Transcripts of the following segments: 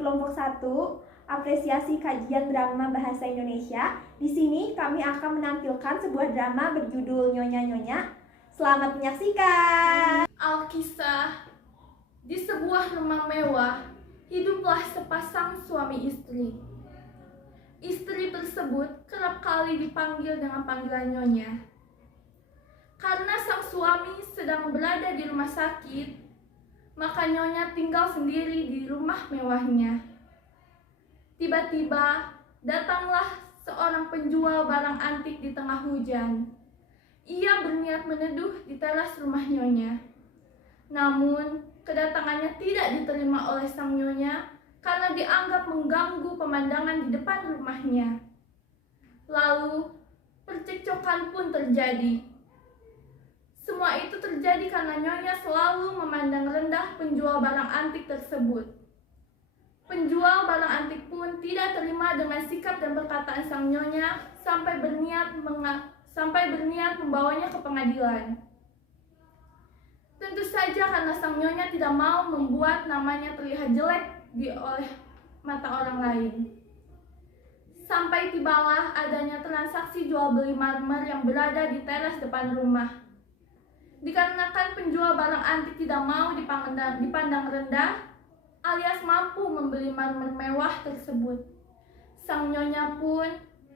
kelompok 1, apresiasi kajian drama bahasa Indonesia. Di sini kami akan menampilkan sebuah drama berjudul Nyonya-Nyonya. Selamat menyaksikan. Alkisah. Di sebuah rumah mewah, hiduplah sepasang suami istri. Istri tersebut kerap kali dipanggil dengan panggilan Nyonya. Karena sang suami sedang berada di rumah sakit, maka Nyonya tinggal sendiri di rumah mewahnya. Tiba-tiba datanglah seorang penjual barang antik di tengah hujan. Ia berniat meneduh di teras rumah Nyonya. Namun, kedatangannya tidak diterima oleh sang Nyonya karena dianggap mengganggu pemandangan di depan rumahnya. Lalu, percekcokan pun terjadi. Semua itu terjadi karena Nyonya selalu memandang rendah penjual barang antik tersebut. Penjual barang antik pun tidak terima dengan sikap dan perkataan sang Nyonya sampai berniat membawanya ke pengadilan. Tentu saja karena sang Nyonya tidak mau membuat namanya terlihat jelek oleh mata orang lain. Sampai tibalah adanya transaksi jual beli marmer yang berada di teras depan rumah. Dikarenakan penjual barang antik tidak mau dipandang rendah, alias mampu membeli marmer mewah tersebut, sang Nyonya pun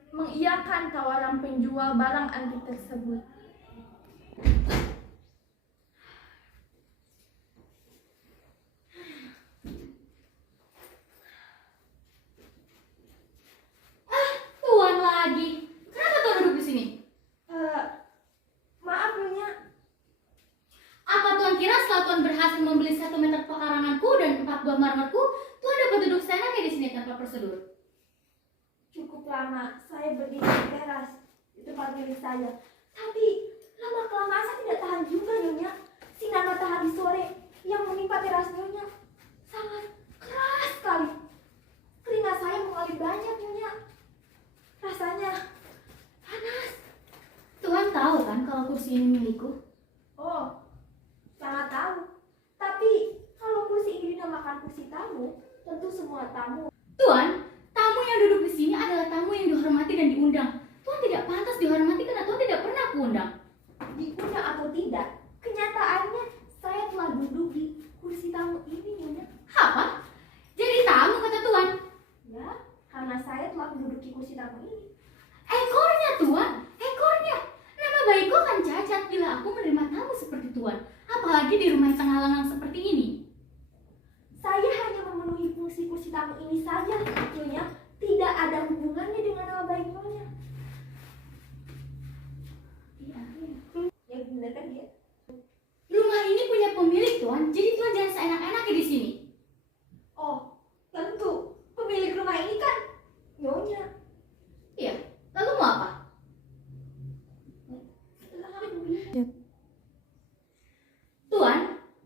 mengiyakan tawaran penjual barang antik tersebut. Tuan lagi. Kenapa tuan duduk di sini? Maaf Nyonya. Apa tuan kira setelah tuan berhasil membeli 1 meter pekaranganku dan 4 buah marmerku, tuan dapat duduk seenaknya di sini tanpa prosedur? Cukup lama saya berdiri di teras di tempat milik saya. Tapi lama-kelamaan saya tidak tahan juga Nyonya. Sinar matahari sore yang menimpa teras Nyonya sangat keras sekali. Keringat saya mengalir banyak Nyonya. Rasanya panas. Tuan tahu kan kalau kursi ini milikku? Oh, sangat tahu. Tapi kalau kursi ini dinamakan kursi tamu, tentu semua tamu. Tuan, tamu yang duduk di sini adalah tamu yang dihormati dan diundang. Tuan tidak pantas dihormati karena tuan tidak pernah kuundang. Diundang atau tidak, kenyataannya saya telah duduk di kursi tamu ini Nyonya. Apa? Jadi tamu kata tuan? Ya, karena saya telah menduduki kursi tamu ini. Ekornya tuan, ekornya. Nama baikku akan cacat bila aku menerima tamu seperti tuan. Apalagi di rumah yang tengah langang seperti ini. Saya hanya memenuhi fungsi kursi tamu ini saja, Nyonya. Tidak ada hubungannya dengan nama baik Nyonya. Iya. Ya benar kan dia? Rumah ini punya pemilik tuan, jadi tuan jangan seenak-enaknya di sini. Oh, tentu. Pemilik rumah ini kan Nyonya. Iya, lalu mau apa? Tuan,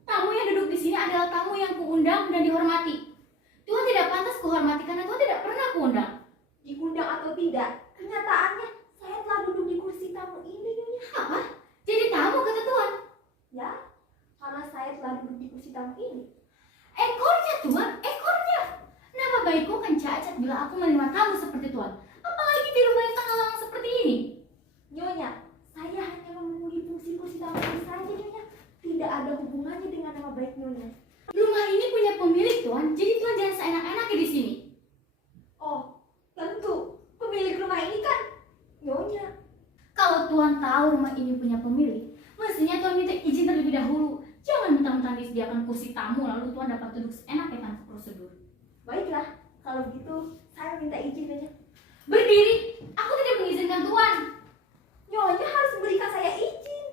tamu yang duduk di sini adalah tamu yang kuundang dan dihormati. Tuan tidak pantas kuhormati karena tuan tidak pernah kuundang. Diundang atau tidak, kenyataannya saya telah duduk di kursi tamu ini Nyonya. Apa? Jadi tamu kata tuan? Ya, karena saya telah duduk di kursi tamu ini. Ekornya tuan, ekornya. Nama baikku akan cacat bila aku menerima tamu seperti tuan. Apalagi di rumah yang tengah langang seperti ini. Nyonya, saya hanya memenuhi fungsi kursi tamu ini saja Nyonya. Tidak ada hubungannya dengan nama baik Nyonya. Rumah ini punya pemilik tuan, jadi tuan jangan seenak-enaknya di sini. Oh, tentu. Pemilik rumah ini kan Nyonya. Kalau tuan tahu rumah ini punya pemilik, mestinya tuan minta izin terlebih dahulu. Jangan mentang-mentang disediakan kursi tamu lalu tuan dapat duduk seenaknya tanpa prosedur. Baiklah, kalau begitu saya minta izin Nyonya. Berdiri, aku tidak mengizinkan tuan. Nyonya harus berikan saya izin.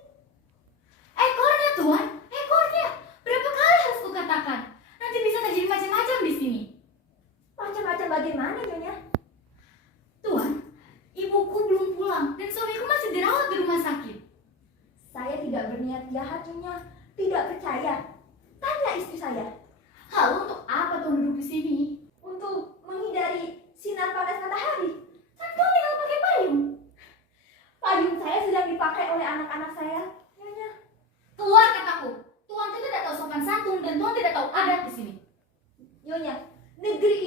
Ekornya tuan, ekornya. Berapa kali harus kukatakan? Nanti bisa terjadi macam-macam di sini. Macam-macam bagaimana Nyonya? Tuan, ibuku belum pulang dan suamiku masih dirawat di rumah sakit. Saya tidak berniat jahat Nyonya. Tidak percaya. Tanya istri saya. Lalu untuk apa tuan duduk di sini? Untuk menghindari sinar panas matahari. Kan tuan tinggal pakai payung. Payung saya sedang dipakai oleh anak-anak saya Nyonya. Keluar kataku. Tuan itu tidak tahu sopan santun dan tuan tidak tahu adat di sini. Nyonya, negeri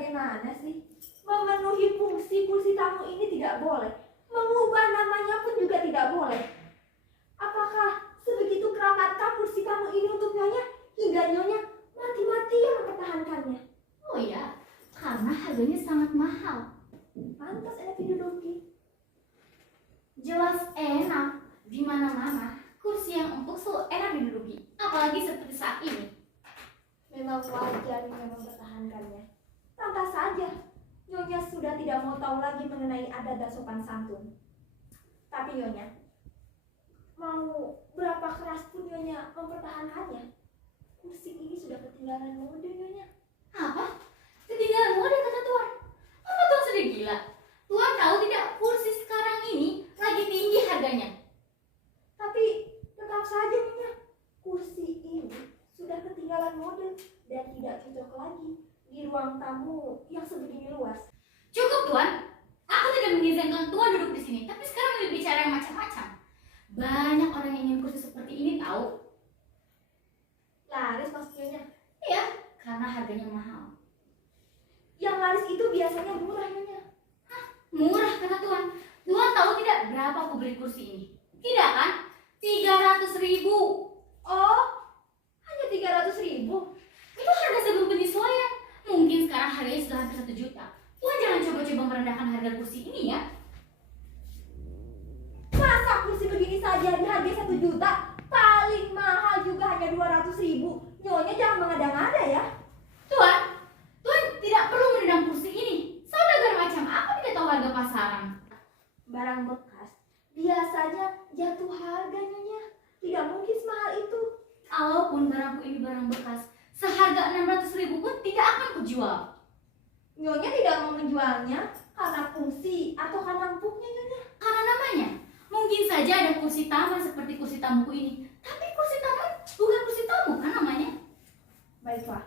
bagaimana sih? Memenuhi fungsi kursi tamu ini tidak boleh. Mengubah namanya pun juga tidak boleh. Apakah sebegitu keramatkan kursi tamu ini untuk nyonya hingga nyonya mati-matian mempertahankannya? Oh ya, karena harganya sangat mahal. Pantas enak diduduki. Jelas enak, di mana-mana kursi yang empuk selalu enak diduduki, apalagi seperti saat ini. Memang wajar nyonya mempertahankannya. Pantas saja nyonya sudah tidak mau tahu lagi mengenai adat dan sopan santun. Tapi nyonya, mau berapa keras pun nyonya mempertahankannya, kursi ini sudah ketinggalan mode nyonya. Apa? Ketinggalan mode kata Tuan? Apa Tuan sudah gila? Tuan tahu tidak kursi sekarang ini lagi tinggi harganya? Tapi tetap saja nyonya, kursi ini sudah ketinggalan mode dan tidak cocok lagi di ruang tamu yang sebegini luas. Cukup Tuan, aku tidak mengizinkan Tuan duduk di sini, tapi sekarang mau bicara yang macam-macam. Banyak orang yang ingin kursi seperti ini tahu. Laris maksudnya? Iya, karena harganya mahal. Yang laris itu biasanya murah nyonya. Murah kata Tuan. Tuan tahu tidak berapa aku beli kursi ini? Tidak kan? 300.000. Oh, hanya 300.000. Itu harga sebelum penyesuaian. Mungkin sekarang harganya sudah hampir 1 juta. Tuan jangan coba-coba merendahkan harga kursi ini ya. Masa kursi begini saja dihargai 1 juta? Paling mahal juga hanya 200.000. Nyonya jangan mengada-ngada ya. Tuan tidak perlu menendang kursi ini. Saudagar macam apa tidak tahu harga pasaran? Barang bekas biasanya jatuh harga nyonya. Tidak mungkin semahal itu. Kalaupun barangku ini barang bekas, seharga 600.000 pun tidak akan kujual. Nyonya tidak mau menjualnya karena fungsi atau karena empuknya nyonya. Karena namanya. Mungkin saja ada kursi taman seperti kursi tamuku ini. Tapi kursi taman bukan kursi tamu kan namanya? Baiklah,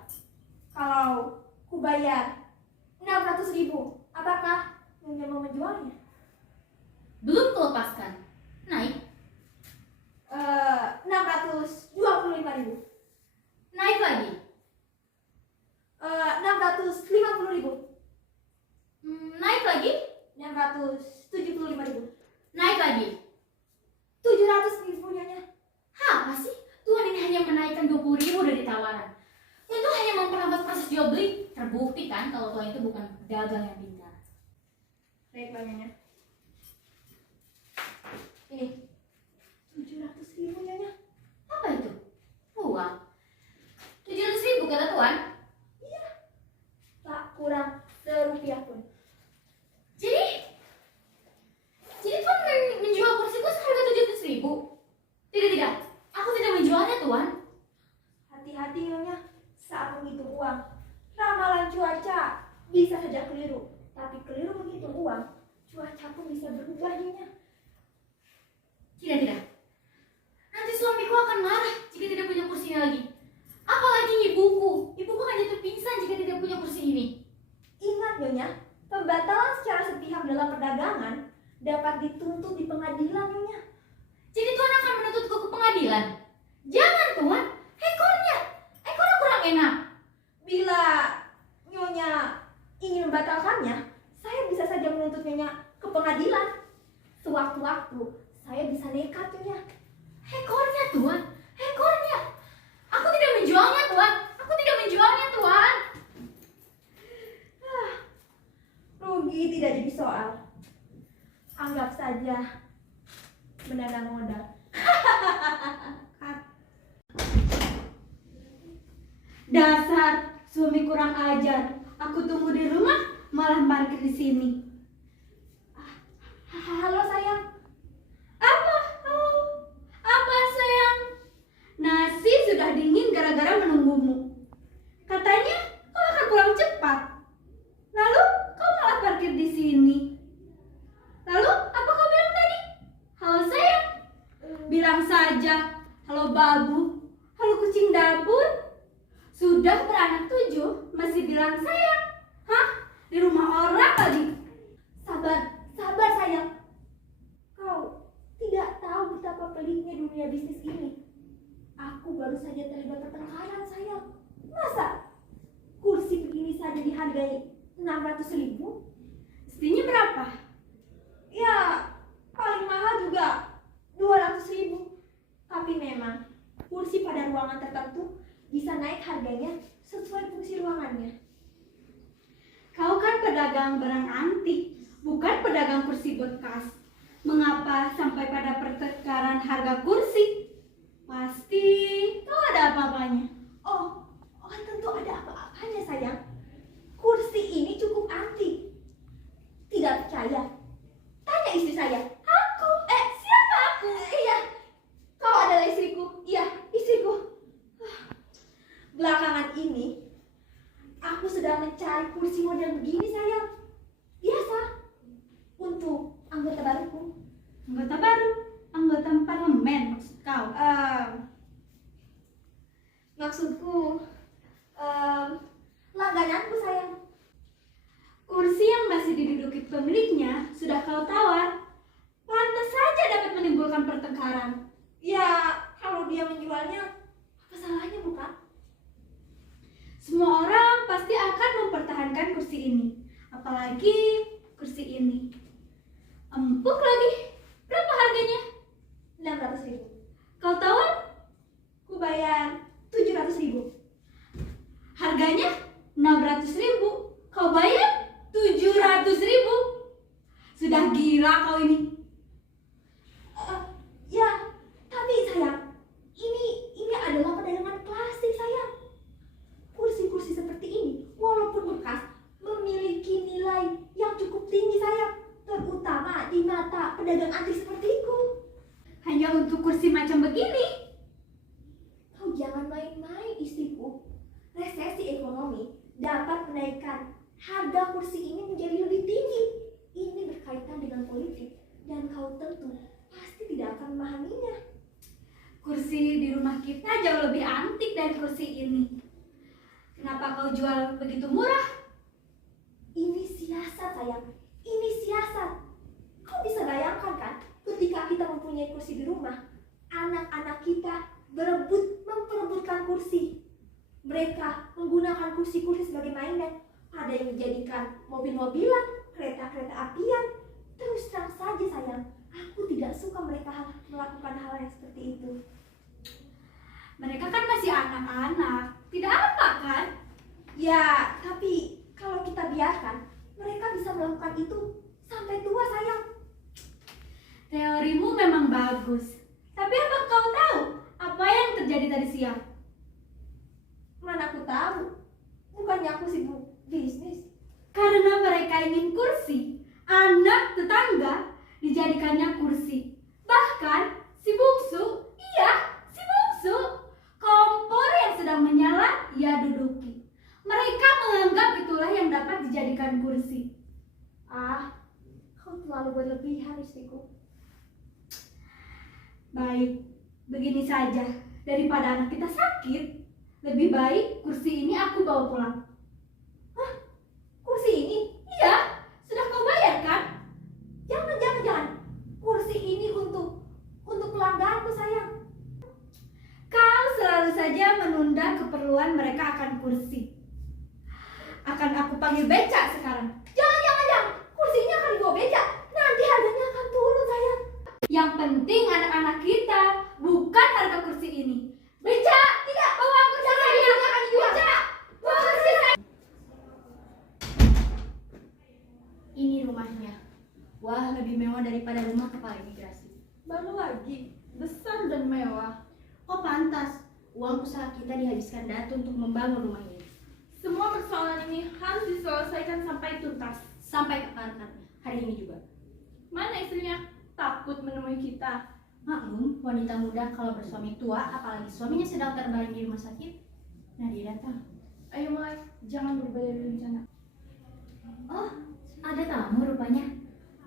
kalau ku bayar 600.000, apakah nyonya mau menjualnya? Belum kulepaskan. Naik. 625.000. Naik lagi. 650.000. Naik lagi. 675.000. Naik lagi. 700.000 nyonya. Apa sih? Tuan ini hanya menaikkan 20.000 dari tawaran. Itu hanya memperlambat proses jual beli. Terbukti kan kalau Tuan itu bukan pedagang yang pintar. Baiklah nyonya. Ini 700.000 nyonya. Apa itu? Uang. 700.000 kata Tuan. Iya. Tak kurang serupiah pun. Jadi Tuan menjual kursiku seharga 700.000? Tidak. Aku tidak menjualnya Tuan. Hati-hati nyonya saat menghitung uang. Ramalan cuaca bisa saja keliru, tapi keliru menghitung uang, cuaca pun bisa berubah nyonya. Tidak. Nanti suamiku akan marah jika tidak punya kursi lagi. Apalagi ibuku. Ibuku akan jatuh pingsan jika tidak punya kursi ini. Ingat nyonya, pembatalan secara sepihak dalam perdagangan dapat dituntut di pengadilan nyonya. Jadi Tuan akan menuntutku ke pengadilan? Jangan Tuan. Ekornya kurang enak. Bila nyonya ingin membatalkannya, saya bisa saja menuntut nyonya ke pengadilan. Sewaktu-waktu saya bisa nekat nyonya. Ekornya Tuan. Aku tidak menjualnya Tuan. Rugi tidak jadi soal. Anggap saja menanam modal. Dasar suami kurang ajar. Aku tunggu di rumah malah parkir di sini. Halo sayang. Apa sayang? Nasi sudah dingin gara-gara menunggumu. Katanya kau akan pulang cepat. Lalu kau malah parkir di sini. Lalu apa kau bilang tadi? Halo sayang. Bilang saja. Halo babu. Halo kucing dapur. Sudah beranak 7 masih bilang sayang. Hah? Di rumah orang lagi. 600.000. Mestinya berapa? Ya, paling mahal juga 200.000. Tapi memang kursi pada ruangan tertentu bisa naik harganya sesuai fungsi ruangannya. Kau kan pedagang barang antik, bukan pedagang kursi bekas. Mengapa sampai pada pertengkaran harga kursi? Pasti kau ada apa-apanya. Oh, tentu ada apa-apanya sayang. Kursi ini cukup antik. Tidak percaya? Tanya istri saya. Aku? Siapa aku? Iya, kau adalah istriku. Iya, istriku. Belakangan ini, aku sedang mencari kursi model begini sayang. Biasa. Untuk anggota baruku. Anggota baru, anggota parlemen maksud kau. Maksudku, langgananku sayang. Kursi yang masih diduduki pemiliknya sudah kau tawar. Pantas saja dapat menimbulkan pertengkaran. Ya, kalau dia menjualnya, apa salahnya bukan? Semua orang pasti akan mempertahankan kursi ini. Apalagi kursi ini. Empuk lagi. Berapa harganya? 600.000. Kau tawar? Ku bayar 700.000. Harganya 600.000. Kau bayar 700.000. Sudah gila kau ini. Ya, tapi sayang, ini adalah perdagangan klasik sayang. Kursi-kursi seperti ini, walaupun bekas, memiliki nilai yang cukup tinggi sayang, terutama di mata pedagang antik sepertiku. Hanya untuk kursi macam begini. Kau jangan main-main istriku. Resesi ekonomi dapat menaikkan harga kursi ini menjadi lebih tinggi. Ini berkaitan dengan politik dan kau tentu pasti tidak akan memahaminya. Kursi di rumah kita jauh lebih antik dari kursi ini. Kenapa kau jual begitu murah? Ini siasat sayang, ini siasat. Kau bisa bayangkan kan, ketika kita mempunyai kursi di rumah, anak-anak kita memperebutkan kursi. Mereka menggunakan kursi-kursi sebagai mainan. Ada yang menjadikan mobil-mobilan, kereta-kereta apian. Terus terang saja sayang, aku tidak suka mereka melakukan hal yang seperti itu. Mereka kan masih anak-anak. Tidak apa kan? Ya, tapi kalau kita biarkan, mereka bisa melakukan itu sampai tua sayang. Teorimu memang bagus. Tapi apa kau tahu apa yang terjadi tadi siang? Mana aku tahu, bukannya aku sibuk bisnis. Karena mereka ingin kursi, anak tetangga dijadikannya kursi. Bahkan si bungsu, si bungsu, kompor yang sedang menyala ia duduki. Mereka menganggap itulah yang dapat dijadikan kursi. Kau terlalu berlebihan istriku. Baik, begini saja. Daripada anak kita sakit, lebih baik kursi ini aku bawa pulang. Kursi ini? Iya, sudah kau bayar kan? Jangan. Kursi ini untuk pelangganku sayang. Kau selalu saja menunda keperluan mereka akan kursi. Akan aku panggil becak sekarang. Jangan. Kursinya akan dibawa becak. Nanti harganya akan turun sayang. Yang penting anak-anak kita, bukan harga kursi ini. Becak, tidak bawa kursi saya. Becak, bawa kursi saya. Ini rumahnya. Wah, lebih mewah daripada rumah kepala imigrasi. Baru lagi, besar dan mewah. Oh pantas, uang usaha kita dihabiskan Datu untuk membangun rumah ini. Semua persoalan ini harus diselesaikan sampai tuntas. Sampai akar-akarnya, hari ini juga. Mana istrinya? Takut menemui kita. Maklum, wanita muda kalau bersuami tua, apalagi suaminya sedang terbaring di rumah sakit, nah dia datang. Ayo mulai, jangan berubah dari rencana. Oh, ada tamu rupanya.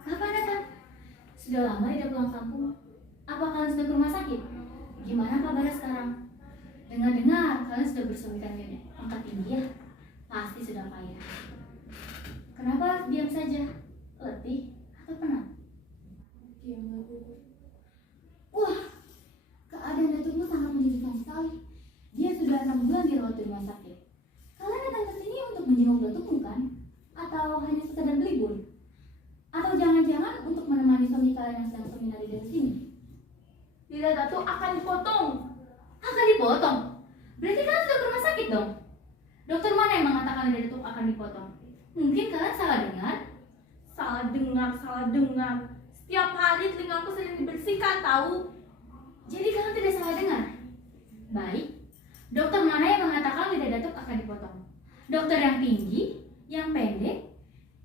Kapan datang? Sudah lama tidak pulang kampung. Apa kalian sudah ke rumah sakit? Gimana kabarnya sekarang? Dengar-dengar kalian sudah bersuamikan di angkat tinggi ya? Pasti sudah kaya. Kenapa diam saja? Letih atau penat? Diam lagi. Wah, keadaan Datukmu sangat menyedihkan sekali. Dia sudah 6 bulan dirawat di rumah sakit. Kalian datang ke sini untuk menjenguk Datukmu kan? Atau Datuk akan dipotong. Akan dipotong? Berarti kalian sudah ke rumah sakit dong? Dokter mana yang mengatakan lidah datuk akan dipotong? Mungkin kalian salah dengar? Salah dengar. Setiap hari telingaku sering dibersihkan tahu. Jadi kalian tidak salah dengar? Baik. Dokter mana yang mengatakan lidah datuk akan dipotong? Dokter yang tinggi, yang pendek,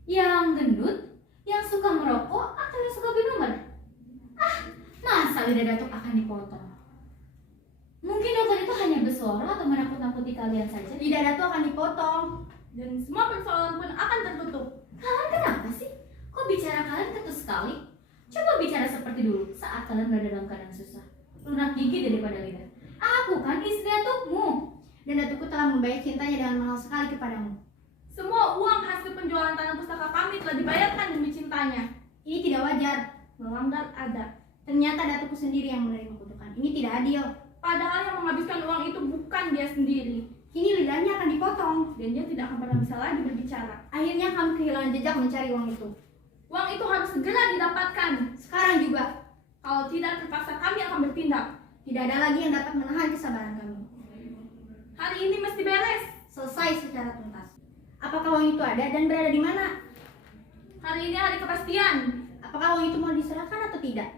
yang gendut, yang suka merokok, atau yang suka minuman? Masa lidah datuk akan dipotong? Mungkin dokter itu hanya bersuara atau menakut-nakuti kalian saja. Lidah Datuk akan dipotong. Dan semua persoalan pun akan tertutup. Kalian kenapa sih? Kok bicara kalian ketus sekali? Coba bicara seperti dulu saat kalian berada dalam keadaan susah. Lunak gigi daripada lidah. Aku kan istri datukmu. Dan Datukku telah membayar cintanya dengan mahal sekali kepadamu. Semua uang hasil penjualan tanah pustaka kami telah dibayarkan demi cintanya. Ini tidak wajar. Melanggar adat. Ternyata Datukku sendiri yang menerima kutukan. Ini tidak adil. Padahal yang menghabiskan uang itu bukan dia sendiri. Kini lidahnya akan dipotong. Dan dia tidak akan pernah bisa lagi berbicara. Akhirnya kamu kehilangan jejak mencari uang itu. Uang itu harus segera didapatkan. Sekarang juga. Kalau tidak, terpaksa kami akan bertindak. Tidak ada lagi yang dapat menahan kesabaran kami. Hari ini mesti beres. Selesai secara tuntas. Apakah uang itu ada dan berada di mana? Hari ini hari kepastian. Apakah uang itu mau diserahkan atau tidak?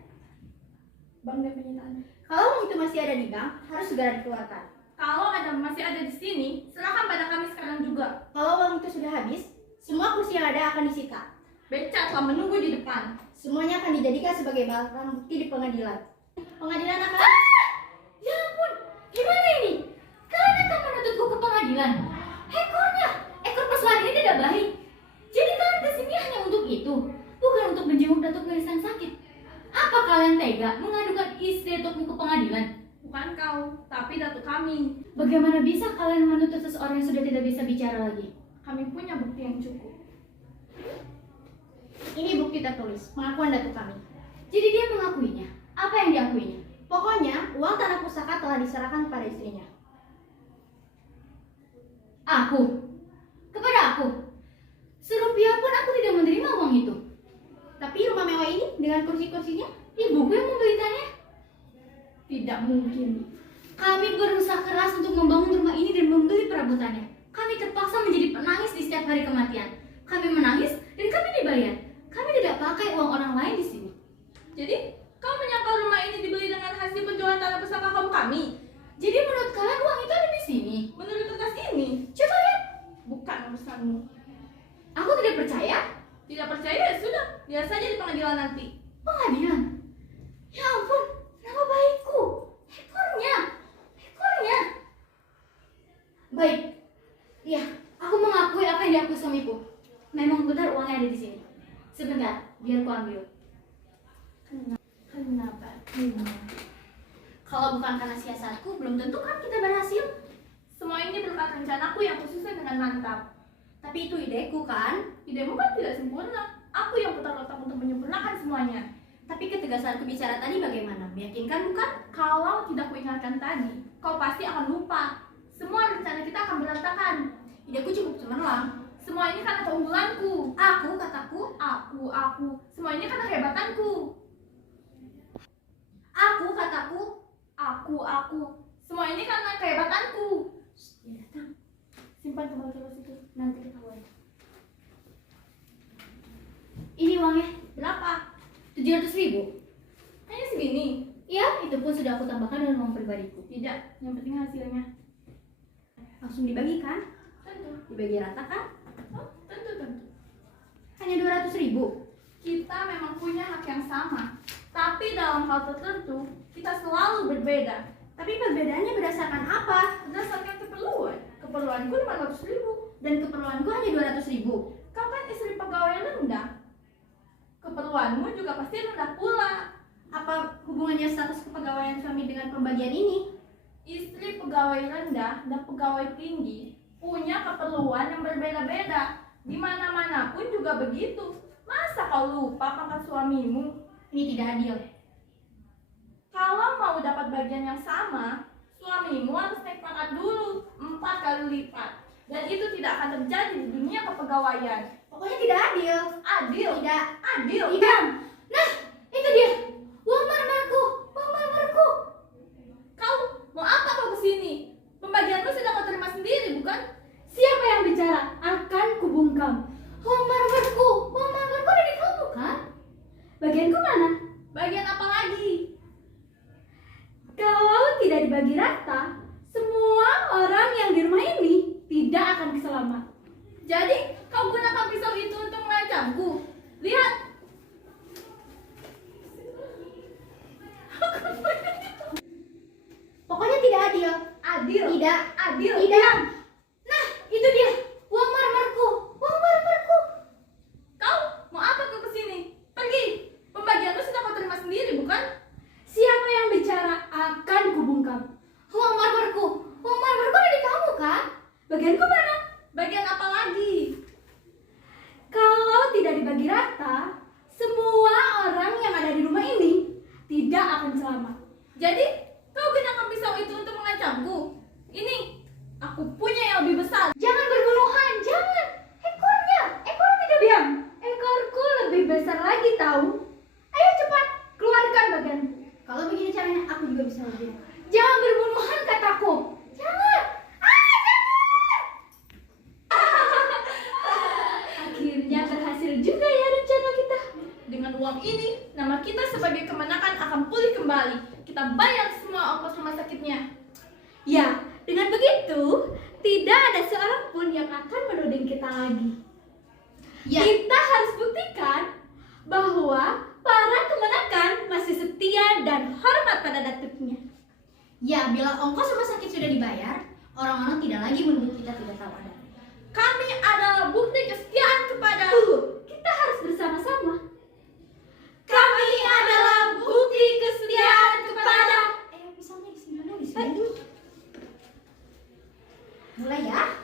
Bang dan penyitaan. Kalau uang itu masih ada di bank, harus segera dikeluarkan. Kalau masih ada di sini, serahkan pada kami sekarang juga. Kalau uang itu sudah habis, semua kursi yang ada akan disita. Beca telah menunggu di depan. Semuanya akan dijadikan sebagai barang bukti di pengadilan. Pengadilan akan... Ya ampun, gimana ini? Kalian akan menuntutku ke pengadilan? Ekor persoalan ini tidak baik. Jadi kalian kesini hanya untuk itu, bukan untuk menjenguk datuk yang sedang sakit. Apa kalian tega mengadukan istri datukmu ke pengadilan? Bukan kau, tapi datuk kami. Bagaimana bisa kalian menuntut seseorang yang sudah tidak bisa bicara lagi? Kami punya bukti yang cukup. Ini bukti tertulis, pengakuan datuk kami. Jadi dia mengakuinya. Apa yang diakuinya? Pokoknya, uang tanah pusaka telah diserahkan kepada istrinya. Aku? Kepada aku? Serupiah pun aku tidak menerima uang itu. Tapi rumah mewah ini dengan kursi-kursinya, Ibuku yang membelikannya. Tidak mungkin. Kami berusaha keras untuk membangun rumah ini dan membeli perabotannya. Kami terpaksa menjadi penangis di setiap hari kematian. Kami menangis dan kami dibayar. Kami tidak pakai uang orang lain di sini. Jadi, kau menyangka rumah ini dibeli dengan hasil penjualan tanah pustaka kaum kami? Jadi menurut kalian uang itu ada di sini? Menurut kertas ini, Coba lihat. bukan urusanmu. Aku tidak percaya. Tidak percaya ya sudah, lihat saja di pengadilan nanti. Pengadilan. Ya ampun, nama baikku. Ekornya. Baik. Iya, aku mengakui apa yang diakui suamiku. Memang benar uangnya ada di sini. Sebentar, biar ku ambil. Kenapa? Kalau bukan karena siasatku, belum tentu kan kita berhasil. Semua ini berkat rencanaku yang kususun dengan mantap. tapi itu ideku kan? Idemu kan tidak sempurna. Aku yang putar otak untuk menyempurnakan semuanya. Tapi ketegasanku bicara tadi bagaimana? Meyakinkan bukan? Kalau tidak kuingatkan tadi, kau pasti akan lupa. Semua rencana kita akan berantakan. Ideku cukup cemerlang. Semua ini karena keunggulanku. Aku, kataku. Aku. Semua ini karena kehebatanku. Aku, kataku. Aku. Semua ini karena kehebatanku. Dia datang. Simpan kembali terus itu. Nanti ketahuan. Ini uangnya, Berapa? 700.000. Hanya segini. Iya, itu pun sudah aku tambahkan dengan uang pribadiku. Tidak, yang penting hasilnya. Langsung dibagikan? Tentu. Dibagi rata kan? Oh, tentu. Hanya 200.000. Kita memang punya hak yang sama. Tapi dalam hal tertentu, kita selalu berbeda. Tapi perbedaannya berdasarkan apa? Berdasarkan keperluan. Keperluanku 500.000. Dan keperluanku hanya 200.000. Kau kan istri pegawai rendah. Keperluanmu juga pasti rendah pula. Apa hubungannya status kepegawaian suami dengan pembagian ini? Istri pegawai rendah dan pegawai tinggi punya keperluan yang berbeda-beda. Di mana-mana pun juga begitu. Masa kau lupa pangkat suamimu? Ini tidak adil. Kalau mau dapat bagian yang sama, suamimu harus naik pangkat dulu 4 kali lipat. Dan itu tidak akan terjadi di dunia kepegawaian. Pokoknya tidak adil. Adil. Tidak. Adil. Tidak. Nah, itu dia. Uang marmerku. bukan? Siapa yang bicara akan kubungkam? Uang marmerku ada di kamu kan? Bagianku mana? Bagian apa lagi? Kalau tidak dibagi rata, semua orang yang di rumah ini tidak akan selamat. Jadi, kau gunakan pisau itu untuk mengancamku? Lihat! Pokoknya tidak adil. Adil! Tidak. Adil! Tidak. Nah, itu dia. Uang marmerku. Kau mau apa kau kesini? Pergi! Pembagianmu sudah kau terima sendiri, bukan? Siapa yang bicara akan kubungkam? Uang marmerku ada di kamu kan? Bagianku mana? Bagian apa lagi? Kalau tidak dibagi rata, semua orang yang ada di rumah ini tidak akan selamat. Jadi, kau gunakan pisau itu untuk mengancamku? Ini, aku punya yang lebih besar. Jangan berbunuhan, jangan. Ekor tidak. Diam, ekorku lebih besar lagi tahu. Ayo cepat, keluarkan bagianku. Kalau begini caranya, aku juga bisa lebih. Jangan berbunuhan kataku. Jangan. Akhirnya berhasil juga ya rencana kita. Dengan uang ini, nama kita sebagai kemenakan akan pulih kembali. Kita bayar semua ongkos rumah sakitnya. Ya, dengan begitu tidak ada seorang pun yang akan menuding kita lagi. Ya. Kita harus buktikan bahwa para kemenakan masih setia dan hormat pada datuknya. Ya, bila ongkos rumah sakit sudah dibayar, orang-orang tidak lagi menuduh kita tidak tahu ada. Kami adalah bukti kesetiaan kepada... Tunggu, kita harus bersama-sama. Kami adalah bukti kesetiaan kepada... Misalnya di sini. Mulai ya.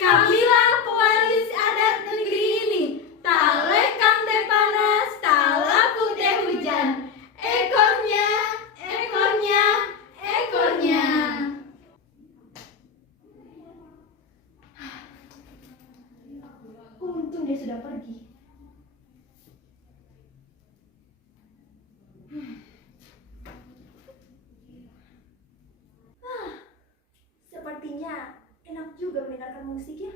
Kamilah pewaris adat negeri ini. Tak lekang teh panas, tak laku teh hujan. Ekornya. Untung dia sudah pergi. Sepertinya enak juga mendengarkan musik ya.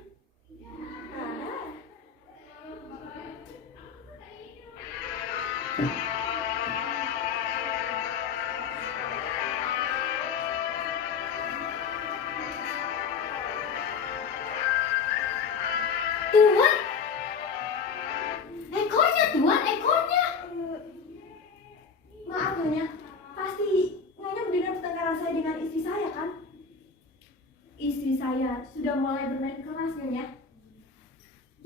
Tuan. Ekornya. Maaf Nyonya, pasti Nyonya mendengar pertengkaran saya dengan istri saya kan? Istri saya sudah mulai bermain keras Nyonya.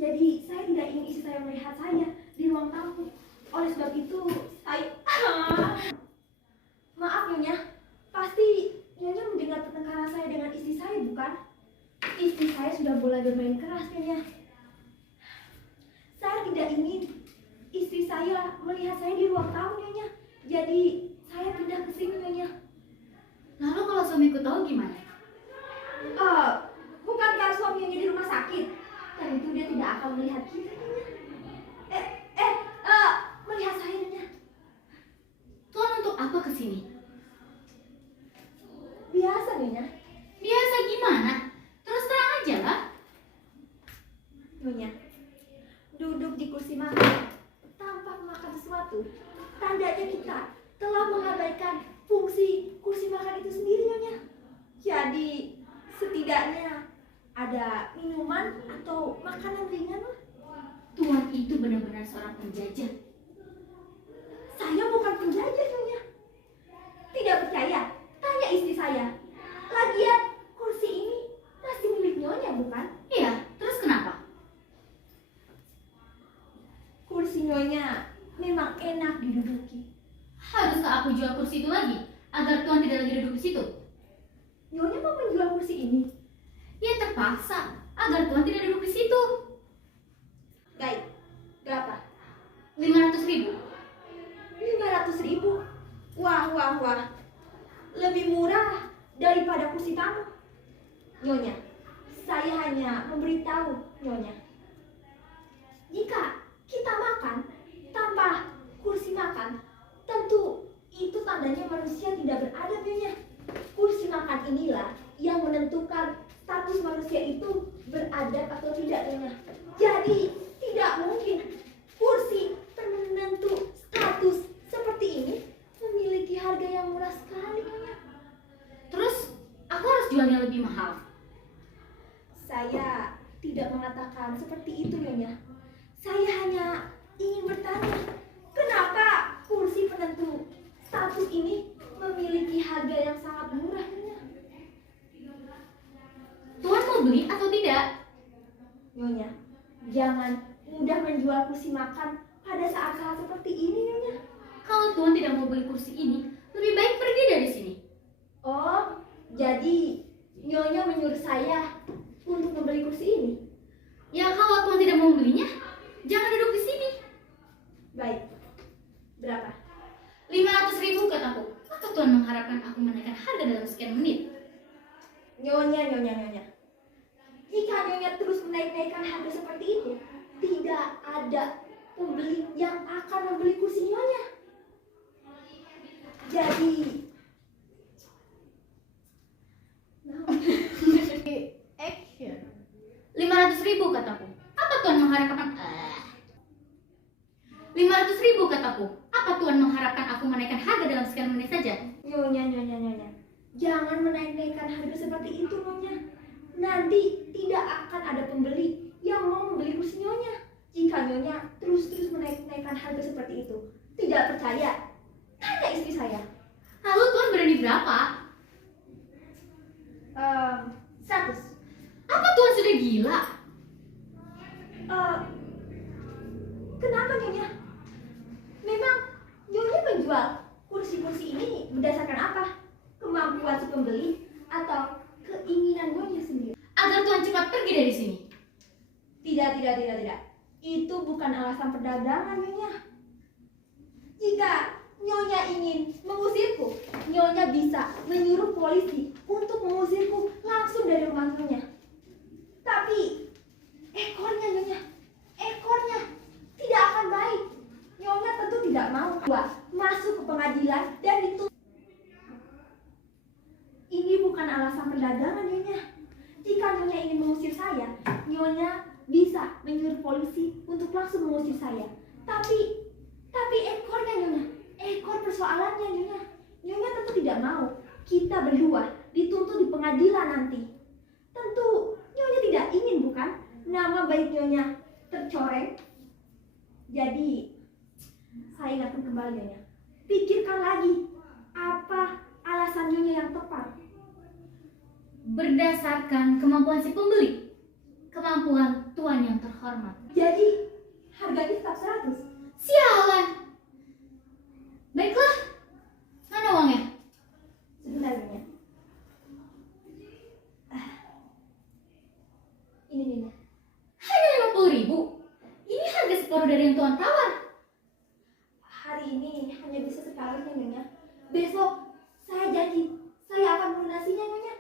Jadi saya tidak ingin istri saya melihat saya di ruang tamu. Oleh sebab itu saya... Maaf Nyonya, pasti Nyonya mendengar pertengkaran saya dengan istri saya bukan? Istri saya sudah mulai bermain keras Nyonya. Saya tidak ingin istri saya melihat saya di ruang tamu Nyonya. Jadi saya pindah ke sini Nyonya. Lalu kalau suamiku tahu gimana? Bukankah suami Nyonya di rumah sakit? Tentu dia tidak akan melihat kita Nyonya. Melihat saya Nyonya. Tuan untuk apa kesini? Biasa Nyonya. Biasa gimana? Terus terang aja lah. Nyonya, duduk di kursi makan tanpa makan sesuatu, tandanya kita telah mengabaikan fungsi kursi makan itu sendiri Nyonya. Jadi setidaknya ada minuman atau makanan ringan lah. Tuan itu benar-benar seorang penjajah. Saya bukan penjajah Nyonya. Tidak percaya? Tanya istri saya. Lagian kursi ini masih milik Nyonya bukan? Iya, terus kenapa? Kursi Nyonya memang enak diduduki. Haruskah aku jual kursi itu lagi agar Tuan tidak lagi duduk di situ? Nyonya mau menjual kursi ini? Ya terpaksa agar Tuan tidak duduk di situ. Baik, berapa? 500.000. 500.000. Wah. Lebih murah daripada kursi tamu. Nyonya, saya hanya memberitahu Nyonya. Jika kita makan tanpa kursi makan, tentu itu tandanya manusia tidak beradab Nyonya. Kursi makan inilah yang Tapi tidak mungkin kursi penentu status seperti ini memiliki harga yang murah sekali, Nyonya. Terus aku harus jualnya lebih mahal. Saya tidak mengatakan seperti itu, Nyonya. Saya hanya ingin bertanya, kenapa kursi penentu status ini memiliki harga yang sangat murah, Nyonya? Tuan mau beli atau tidak? Nyonya, jangan mudah menjual kursi makan pada saat-saat seperti ini, Nyonya. Kalau Tuan tidak mau beli kursi ini, lebih baik pergi dari sini. Oh, jadi Nyonya menyuruh saya untuk membeli kursi ini? Ya kalau Tuan tidak mau belinya, jangan duduk di sini. Baik. Berapa? 500.000 kataku. Atau Tuan mengharapkan aku menaikkan harga dalam sekian menit? Nyonya. Jika Nyonya terus menaik-naikkan harga seperti itu, tidak ada pembeli yang akan membeli kursi Nyonya. Jadi, Action. 500.000 kataku. Apa Tuan mengharapkan 500.000 kataku. Apa Tuan mengharapkan aku menaikkan harga dalam sekian menit saja? Nyonya. Jangan menaik-naikkan harga seperti itu, Nyonya. Nanti tidak akan ada pembeli yang mau membeli kursi Nyonya. Jika Nyonya terus-terus menaik-naikkan harga seperti itu. Tidak percaya? Tanya istri saya. Lalu Tuan berani berapa? 100. Apa Tuan sudah gila? Kenapa Nyonya? Memang Nyonya menjual kursi-kursi ini berdasarkan apa? Kemampuan si pembeli atau keinginan Nyonya sendiri? Agar Tuan cepat pergi dari sini. Tidak. Itu bukan alasan perdagangan, Nyonya. Jika Nyonya ingin mengusirku, Nyonya bisa menyuruh polisi untuk mengusirku langsung dari rumah Nyonya. Tapi ekornya, Nyonya, ekornya tidak akan baik. Nyonya tentu tidak mau masuk ke pengadilan dan dituntut. Ini bukan alasan perdagangan, Nyonya. Jika Nyonya ingin mengusir saya, Nyonya bisa menyuruh polisi untuk langsung mengusir saya. Tapi ekornya, Nyonya, ekor persoalannya, Nyonya. Nyonya tentu tidak mau kita berdua dituntut di pengadilan nanti. Tentu Nyonya tidak ingin, bukan? Nama baik Nyonya tercoreng. Jadi saya ingatkan kembali, Nyonya. Pikirkan lagi apa alasan Nyonya yang tepat. Berdasarkan kemampuan si pembeli, kemampuan Tuan yang terhormat. Jadi harganya tetap 100. Sialan. Baiklah. Mana uangnya? Sebentar, Nyonya. Ini, Nyonya. Hanya 50.000. Ini harga separuh dari yang Tuan tawar. Hari ini hanya bisa separuhnya, Nyonya. Besok saya janji saya akan melunasinya, Nyonya.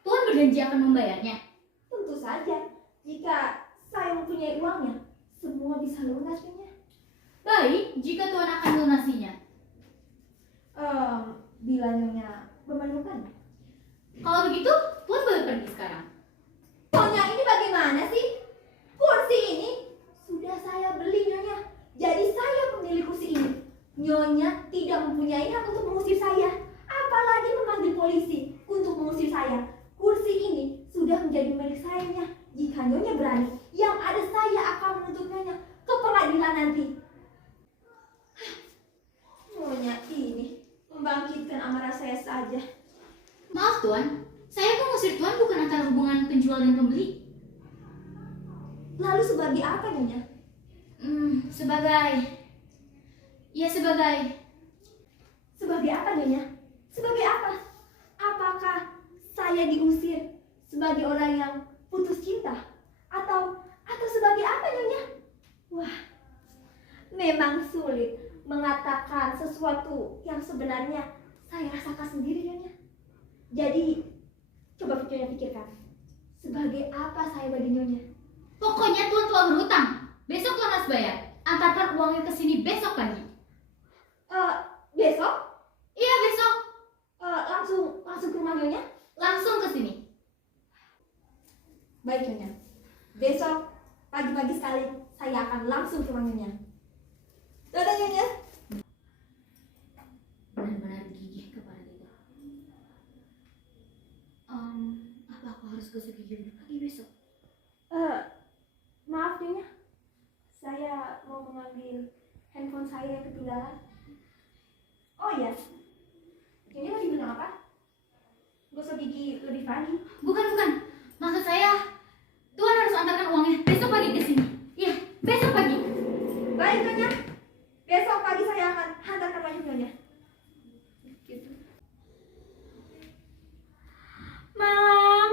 Tuan berjanji akan membayarnya. Tentu saja. Jika saya mempunyai uangnya, semua bisa lunas, Nyonya. Baik, jika Tuan akan melunasinya. Bila Nyonya memerlukan. Kalau begitu, Tuan boleh pergi sekarang. Nyonya ini bagaimana sih? Kursi ini sudah saya beli, Nyonya. Jadi saya pemilik kursi ini. Nyonya tidak mempunyai hak untuk mengusir saya. Apalagi memanggil polisi untuk mengusir saya. Kursi ini sudah menjadi milik saya, Nyonya. Jika Nyonya berani, yang ada saya akan menuntut Nyonya ke pengadilan nanti. Nyonya ini membangkitkan amarah saya saja. Maaf Tuan, saya mengusir Tuan bukan antara hubungan penjual dan pembeli. Lalu sebagai apa, Nyonya? Sebagai apa, Nyonya? Sebagai apa? Apakah saya diusir sebagai orang yang putus cinta? Atau sebagai apa, Nyonya? Wah, memang sulit mengatakan sesuatu yang sebenarnya saya rasakan sendiri, Nyonya. Jadi, coba Nyonya pikirkan. Sebagai apa saya bagi Nyonya? Pokoknya Tuan telah berhutang. Besok Tuan harus bayar. Antarkan uangnya ke sini besok pagi. Besok? Iya besok. Langsung ke rumah Nyonya? Langsung ke sini. Baik, Nyonya. Besok Pagi-pagi sekali saya akan langsung ke rumah Nyonya. Dadah Nyonya. Benar-benar gigih kepala kita. Apa aku harus gosok gigi dulu pagi besok? Maaf Nyonya. Saya mau mengambil handphone saya yang ketinggalan. Oh iya. Nyonya lagi bilang apa? Gosok gigi lebih pagi. Bukan. Maksud saya, Tuan harus antarkan uangnya besok pagi ke sini. Iya, besok pagi. Baik Nyonya. Besok pagi saya akan hantarkan wajib Nyonya. Gitu. Malang,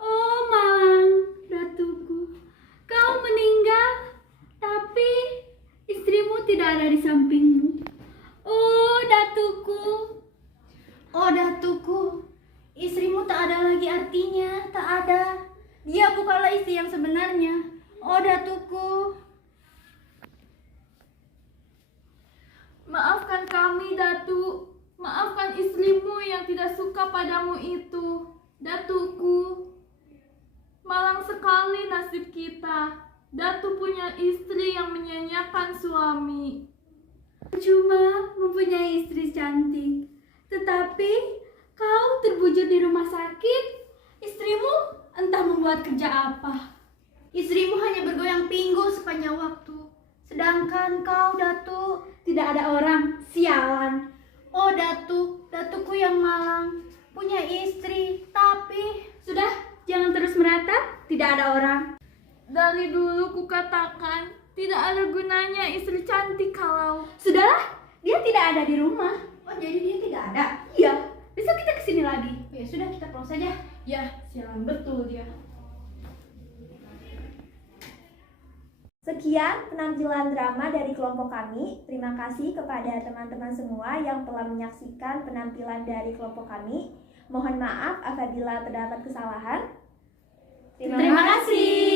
oh Malang, ratuku, kau meninggal, tapi istrimu tidak ada di sampingmu. Oh datuku, istrimu tak ada lagi artinya, tak ada. Dia bukanlah istri yang sebenarnya. Oh datuku. Maafkan kami, Datu. Maafkan istrimu yang tidak suka padamu itu, Datuku. Malang sekali nasib kita. Datu punya istri yang menyanyiakan suami. Cuma mempunyai istri cantik, tetapi kau terbujur di rumah sakit. Istrimu entah membuat kerja apa. Istrimu hanya bergoyang pinggu sepanjang waktu. Sedangkan kau, Datu, tidak ada orang. Sialan. Oh Datuku yang malang, punya istri, tapi sudah, jangan terus meratap, tidak ada orang. Dari dulu kukatakan, tidak ada gunanya istri cantik kalau... Sudahlah, dia tidak ada di rumah. Oh jadi dia tidak ada. Iya, besok kita kesini lagi. Ya sudah, kita pulang saja. Ya, sialan betul dia. Sekian penampilan drama dari kelompok kami. Terima kasih kepada teman-teman semua yang telah menyaksikan penampilan dari kelompok kami. Mohon maaf apabila terdapat kesalahan. Terima kasih.